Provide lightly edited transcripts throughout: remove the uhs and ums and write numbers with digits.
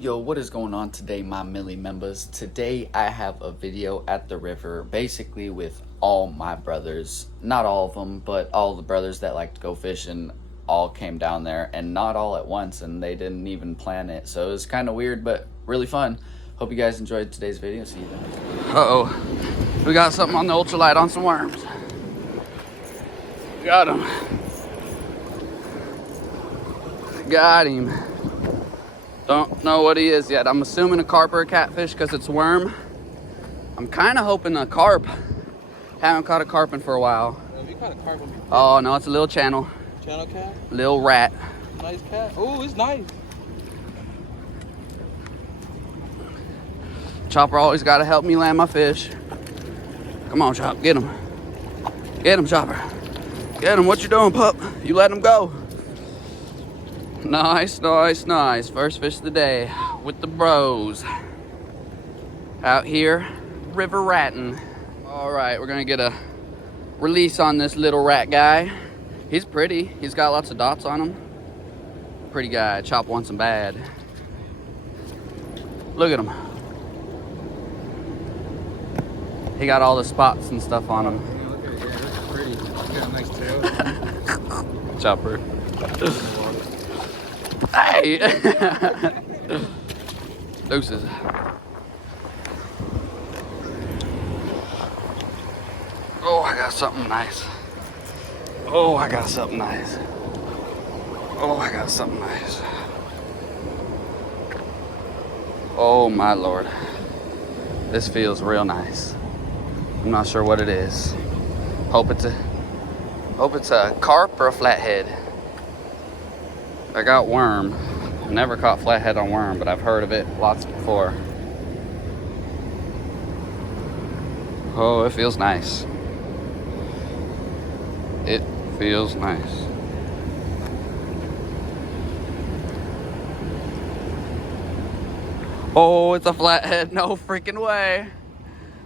Yo, what is going on today, my Millie members? Today I have a video at the river, basically with all my brothers. Not all of them, but all the brothers that like to go fishing all came down there, and not all at once, and they didn't even plan it. So it was kind of weird, but really fun. Hope you guys enjoyed today's video. See you then. Uh-oh. We got something on the ultralight on some worms. Got him. Got him. Don't know what he is yet. I'm assuming a carp or a catfish because it's worm. I'm kind of hoping a carp. Haven't caught a carp in for a while. Have you caught a carp on me? Oh no, it's a little channel. Channel cat? Little rat. Nice cat. Oh, it's nice. Chopper always got to help me land my fish. Come on, Chop, get him. Get him, Chopper. Get him. What you doing, pup? You let him go. Nice, nice, nice. First fish of the day with the bros. Out here, river ratting. All right, we're gonna get a release on this little rat guy. He's pretty. He's got lots of dots on him. Pretty guy. Chop wants him bad. Look at him. He got all the spots and stuff on him. Look at it here. That's pretty. He's got a nice tail. Chopper. Hey! Deuces. Oh, I got something nice. Oh, I got something nice. Oh, I got something nice. Oh, my Lord. This feels real nice. I'm not sure what it is. Hope it's a carp or a flathead. I got worm. I never caught flathead on worm, but I've heard of it lots before. Oh, it feels nice. It feels nice. Oh, it's a flathead. No freaking way.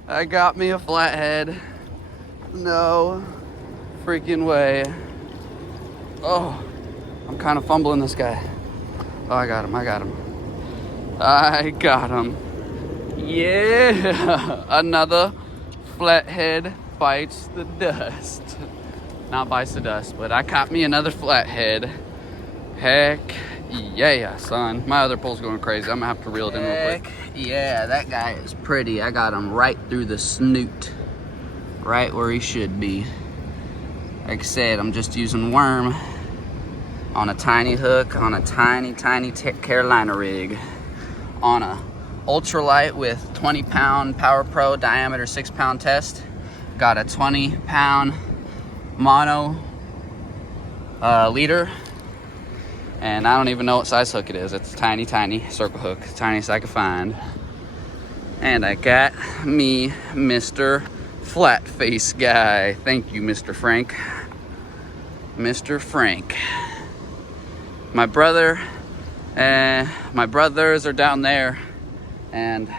I got me a flathead. No freaking way. Oh. I'm kind of fumbling this guy. Oh, I got him. I got him. I got him. Yeah. Another flathead bites the dust. Not bites the dust, but I caught me another flathead. Heck yeah, son. My other pole's going crazy. I'm going to have to reel it in real quick. Yeah, that guy is pretty. I got him right through the snoot. Right where he should be. Like I said, I'm just using worm on a tiny hook, on a tiny Carolina rig, on a ultralight with 20-pound Power Pro diameter 6-pound test. Got a 20-pound mono leader, and I don't even know what size hook it is. It's a tiny circle hook, tiniest I could find. And I got me Mr. Flat Face guy. Thank you, Mr. Frank. Mr. Frank. My brothers are down there, and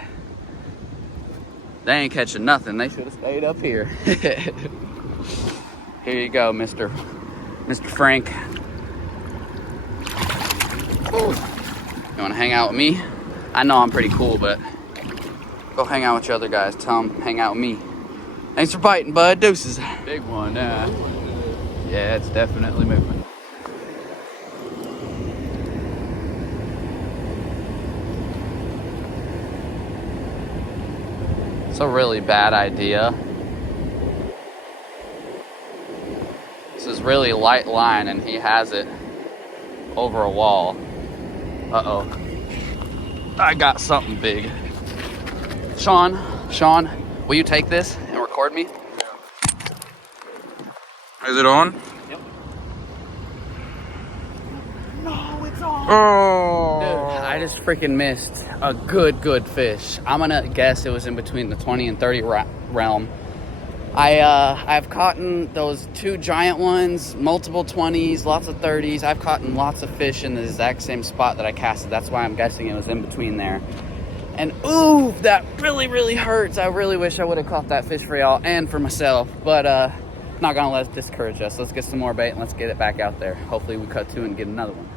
they ain't catching nothing. They should have stayed up here. Here you go, Mr. Frank. Ooh. You wanna hang out with me? I know I'm pretty cool, but go hang out with your other guys. Tell them, hang out with me. Thanks for biting, bud. Deuces. Big one, yeah, it's definitely moving. It's a really bad idea. This is really light line and he has it over a wall. Uh-oh. I got something big. Sean, will you take this and record me? Is it on? Yep. No, it's on. Oh. Dude, I just freaking missed a good fish. I'm gonna guess it was in between the 20 and 30 realm. I've caught those 2 giant ones, multiple 20s, lots of 30s. I've caught lots of fish in the exact same spot that I casted. That's why I'm guessing it was in between there. And ooh, that really hurts. I really wish I would have caught that fish for y'all and for myself. But not gonna let it discourage us. Let's get some more bait and let's get it back out there. Hopefully we cut 2 and get another one.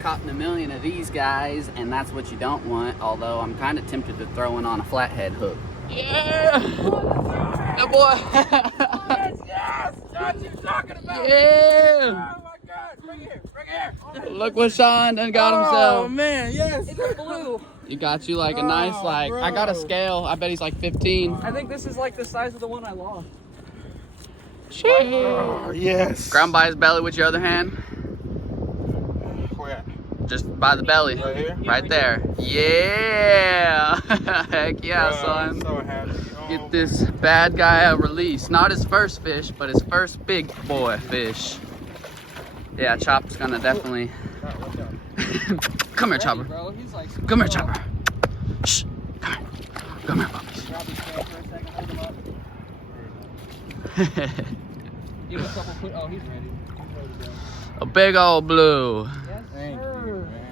caught a million of these guys, and that's what you don't want. Although I'm kind of tempted to throw in on a flathead hook. Yeah, good boy. Yes, that's what you're talking about. Yeah. Oh my God, bring it here. Look what Sean done got Oh himself. man, yes. It's a blue. You got you like a nice like. I got a bro. scale. I bet he's like 15. I think this is like the size of the one I lost. Oh yes. Grab him by his belly with your other hand. Where? Just by the belly. Right here? Right there. Yeah. Heck yeah, son. So happy. Get this bad guy a release. Not his first fish, but his first big boy fish. Yeah, Chop's gonna definitely. Come here, Chopper. Bro, he's like, Come here, Chopper. Shh. Come here. Come here, puppies. grab his tail for a second, hold him up. Give him a couple quick. Oh, he's ready. He's ready to go. A big old blue. Yes, Thank you, sir. man.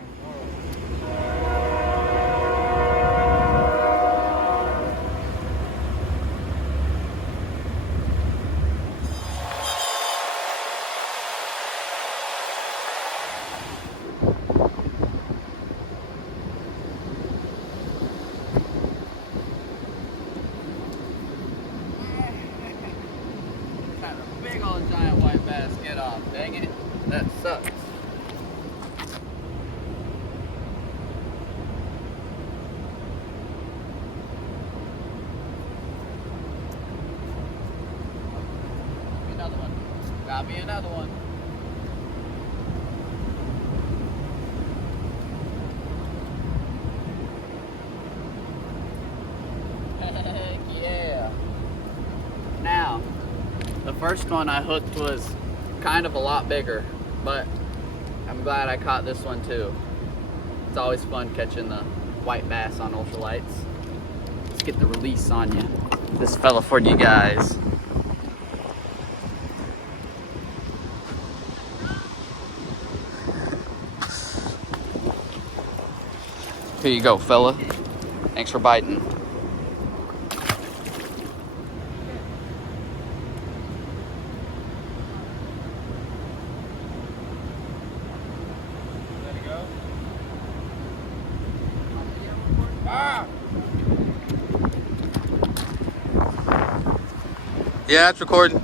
Had a big old giant white bass get off. Dang it. That sucks. Another one. Got me another one. Heck yeah. Now, the first one I hooked was kind of a lot bigger, but I'm glad I caught this one too. It's always fun catching the white bass on ultralights. Let's get the release on you. This fella for you guys. Here you go, fella. Thanks for biting. Let it go. Ah! Yeah, it's recording.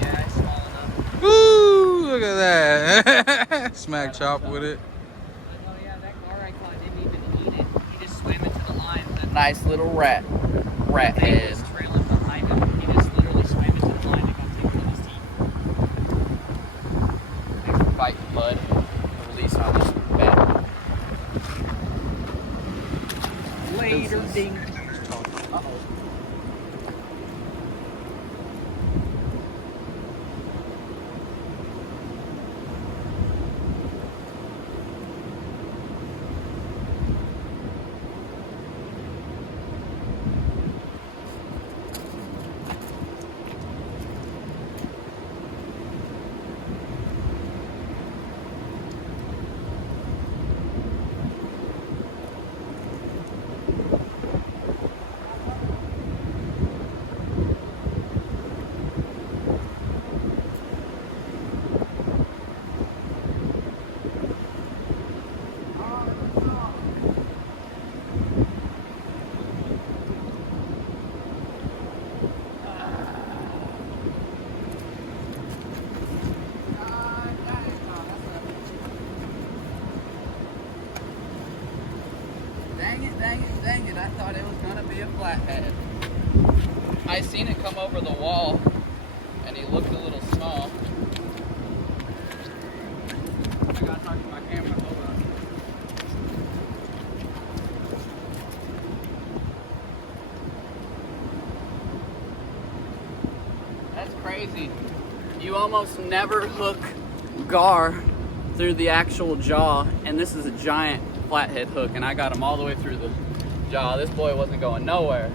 Yeah, it's small enough. Woo! Look at that. Smack Chop with it. Oh yeah, that gar I caught didn't even eat it. He just swam into the line. That Nice little rat thing head. was trailing behind him. He just literally swam into the line and got taken with his teeth. Thanks for fighting, bud. Release on this bed. Later, Deuces. ding. Uh-oh. Dang it, I thought it was gonna be a flathead. I seen it come over the wall and he looked a little small. I gotta talk to my camera, hold on. That's crazy. You almost never hook gar through the actual jaw, and this is a giant flathead hook, and I got him all the way through the jaw. This boy wasn't going nowhere.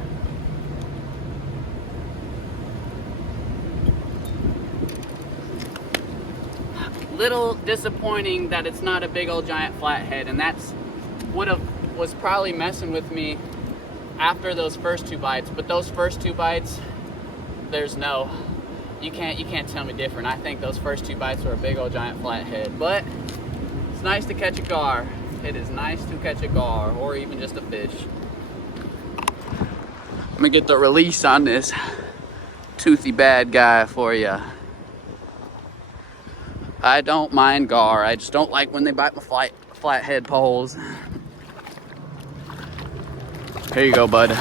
Little disappointing that it's not a big old giant flathead, and that's was probably messing with me after those first two bites. But those first two bites, there's no You can't tell me different. I think those first 2 bites were a big old giant flathead. But it's nice to catch a gar. It is nice to catch a gar or even just a fish. I'm gonna get the release on this toothy bad guy for you. I don't mind gar. I just don't like when they bite my flathead poles. Here you go, bud.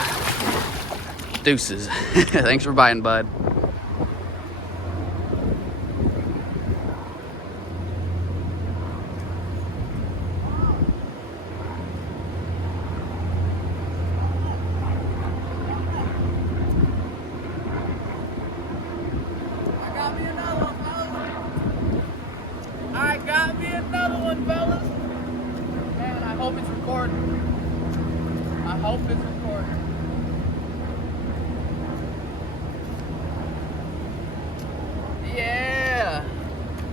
Deuces. Thanks for biting, bud. Hope it's recording. I hope it's recording. Yeah,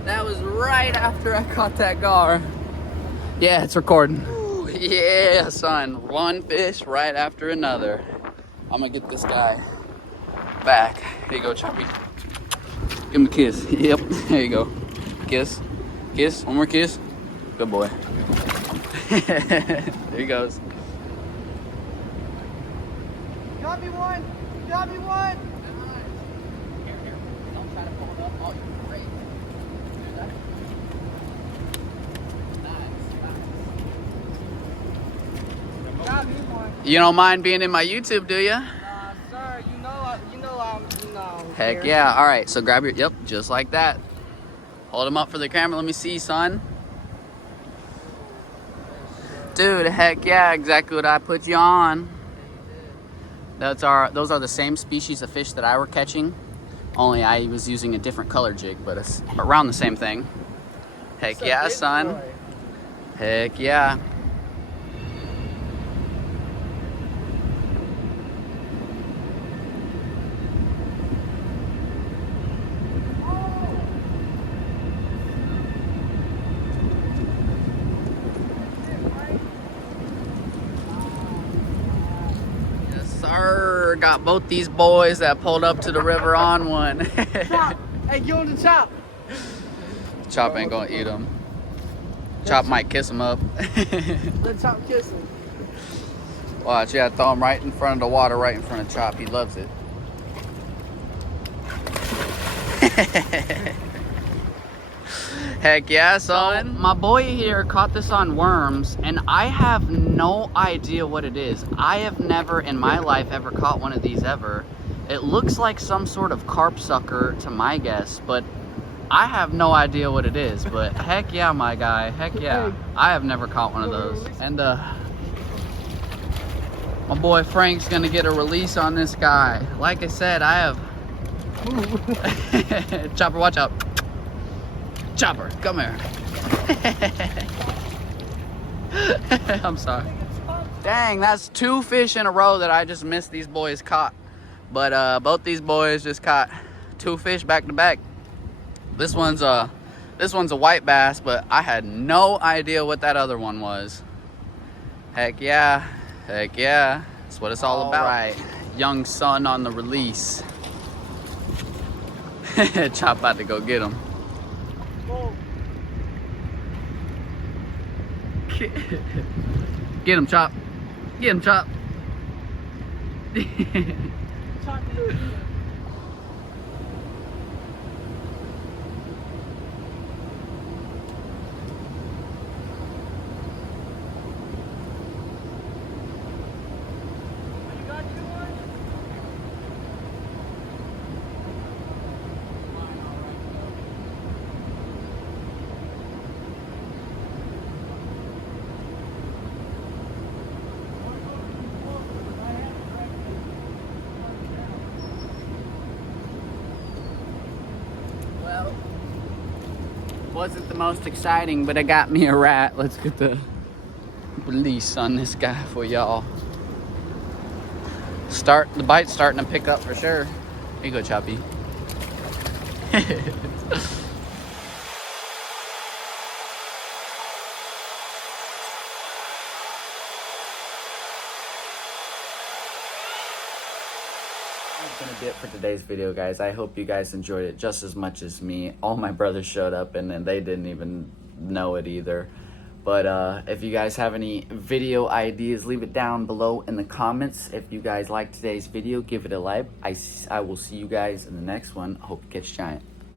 that was right after I caught that gar. Yeah, it's recording. Ooh, yeah, son, one fish right after another. I'm gonna get this guy back. Here you go, Choppy. Give him a kiss. Yep, there you go. Kiss, kiss, one more kiss. Good boy. There he goes. Got me one! Got me one! Here. Don't try to pull it up. Oh, you're great. Do that. Nice. Got me one. You don't mind being in my YouTube, do you? Sir, you know I'm Heck here. yeah. All right, so grab your, yep, just like that. Hold him up for the camera. Let me see, son. Dude, heck yeah, exactly what I put you on. Those are the same species of fish that I were catching, only I was using a different color jig, but it's around the same thing. Heck yeah, son. Heck yeah. Sir, got both these boys that pulled up to the river on one. Chop! Hey, give him the chop! Chop ain't gonna eat him. Chop might kiss him up. Let Chop kiss him. Watch, yeah, throw him right in front of the water, right in front of Chop. He loves it. Heck yeah, son. My boy here caught this on worms, and I have no idea what it is. I have never in my life ever caught one of these ever. It looks like some sort of carp sucker to my guess, but I have no idea what it is. But heck yeah, my guy, heck yeah. I have never caught one of those. And my boy Frank's gonna get a release on this guy. Like I said, I have... Chopper, watch out. Chopper, come here. I'm sorry. Dang, that's 2 fish in a row that I just missed these boys caught. But both these boys just caught 2 fish back to back. This one's a white bass, but I had no idea what that other one was. Heck yeah. Heck yeah. That's what it's all about. Right. Young son on the release. Chop about to go get him. Get him, Chop. Get him, Chop. Chop Well, wasn't the most exciting, but it got me a rat. Let's get the release on this guy for y'all. The bite's starting to pick up for sure. Here you go, Choppy. gonna be it for today's video, guys. I hope you guys enjoyed it just as much as me. All my brothers showed up and then they didn't even know it either. But if you guys have any video ideas, leave it down below in the comments. If you guys liked today's video, give it a like. I will see you guys in the next one. Hope it gets giant.